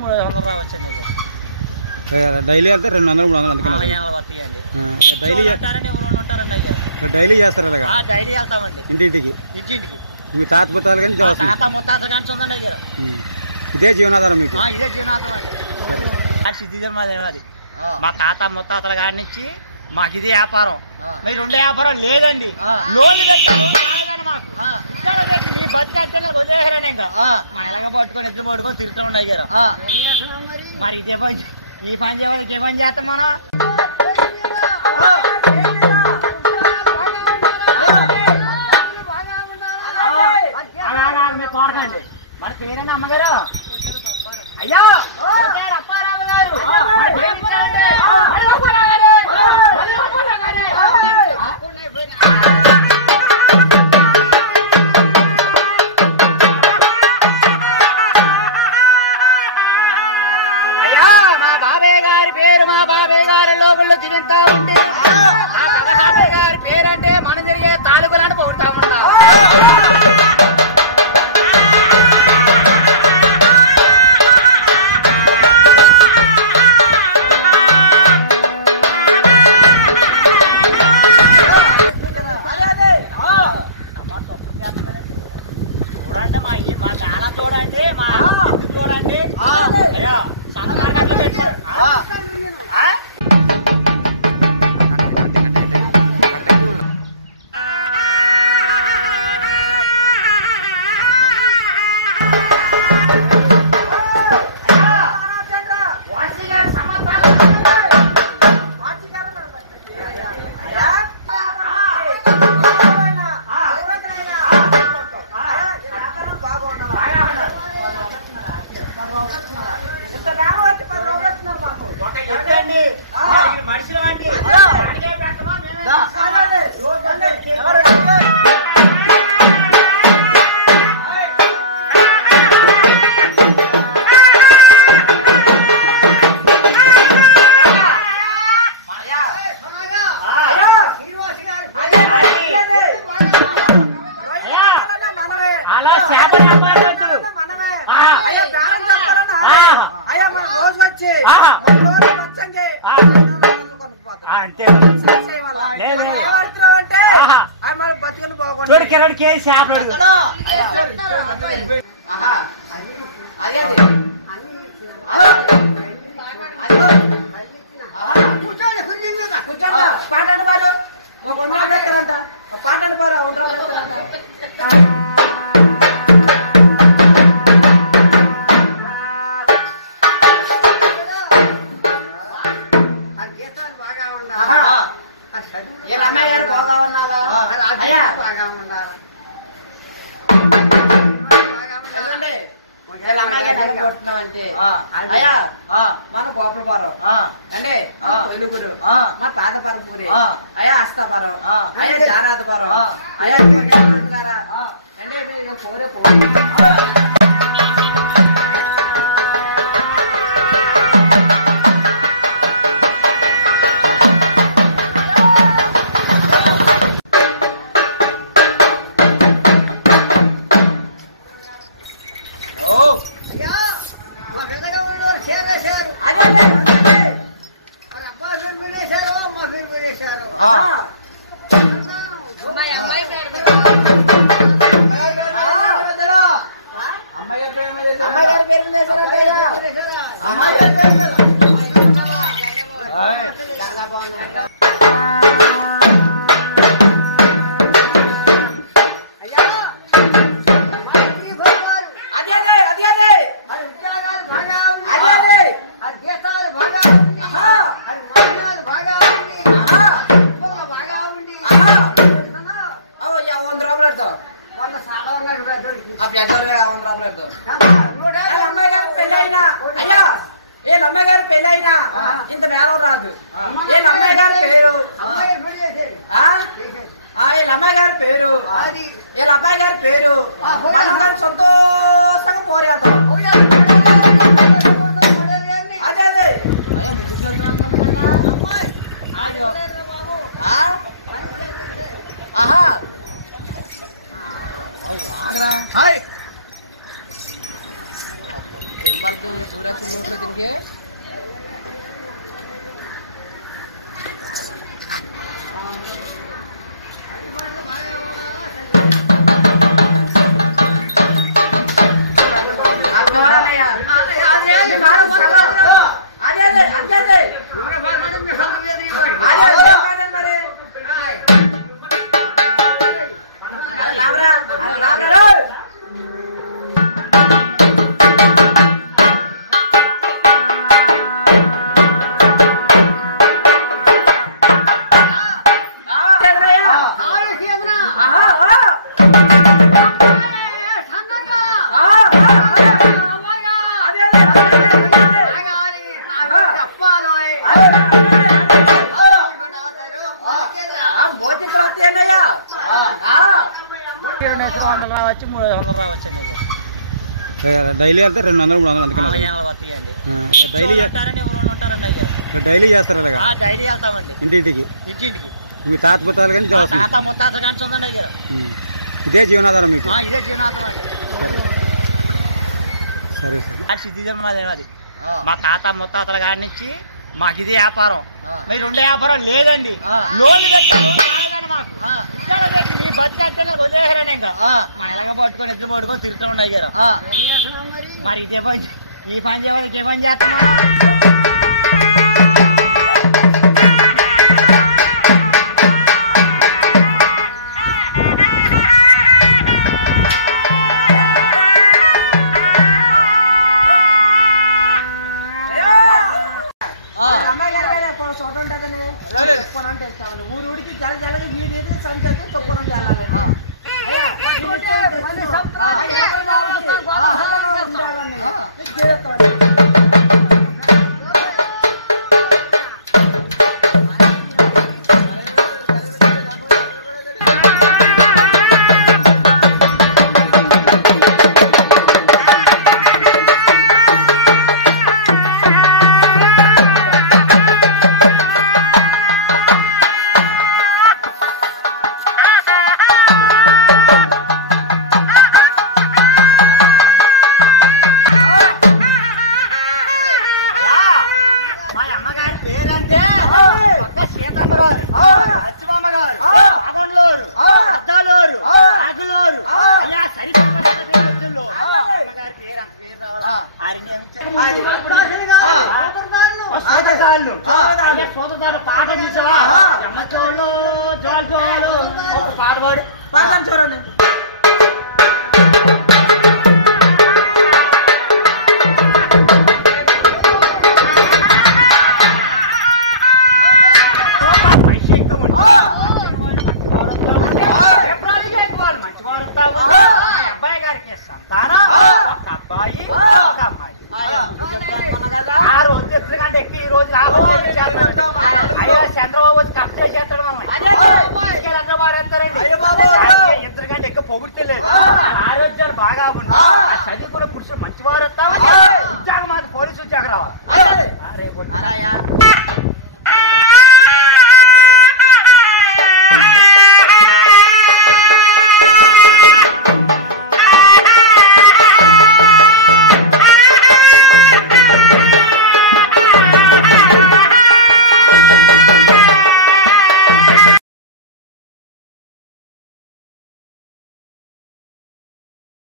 300 వచ్చేది. డైలీ వెళ్తే 200 300 డైలీ చేస్తారు అలాగా డైలీ వెళ్తామండి ఇంటింటికి. మీ తాత ముత్తాలు కానీ ఇదే జీవనాధారం మీకు? ఇదే జీవనాధారం. సిద్ధిదే మాది. మా తాత ముత్తాతల కాడి నుంచి మాకు ఇది వ్యాపారం. మీరు ఉండే వ్యాపారం లేదండి. పట్టుకొని ఇద్దరు పట్టుకొని తిరుగుతున్నాయి గారు. మరి ఇదే పని ఈ పని చేయడానికి ఏ పని చేస్తాం మనం? మీరు తోడకండి. మన పేరేనా అమ్మగారు? అయ్యో అప్పారావు గారు. అంతే చూడు చేపలు మన గోపలపురం అంటే తొలిపురం మా పాదపరపూరి అయ్యా అస్తాపురం అయ్యా జానాథపురం అయ్యా అంటే పోరే అయ్యా ఏ నమ్మగా వందలు రావచ్చు 300 రావచ్చు డైలీ వెళ్తే 200 300 అందుకని డైలీ చేస్తారు అలాగా డైలీ వెళ్తామండి ఇంటింటికి ఇంటింటికి మీ తాత పుత్తాలు కానీ తాత ముత్తాత కానీ చూడండి ఇదే జీవనాధారం మీకు ఇదే జీవనాధారం సరే సిద్ధిజం మాది మా తాత ముత్తాతల కాడి నుంచి మాకు ఇది వ్యాపారం మీరు ఉండే వ్యాపారం లేదండి వదిలేసారని ఇంకా మా ఎలాగ పట్టుకొని ఎద్దు పట్టుకొని తిరుగుతూ ఉన్నాయి మరి ఇదే పని ఈ పని చేయవాలి ఏ పని చేస్తాం సోదరు పాట తీసావా జోళ్ళు జోళ్ళు ఒక పాట పాడు చూడండి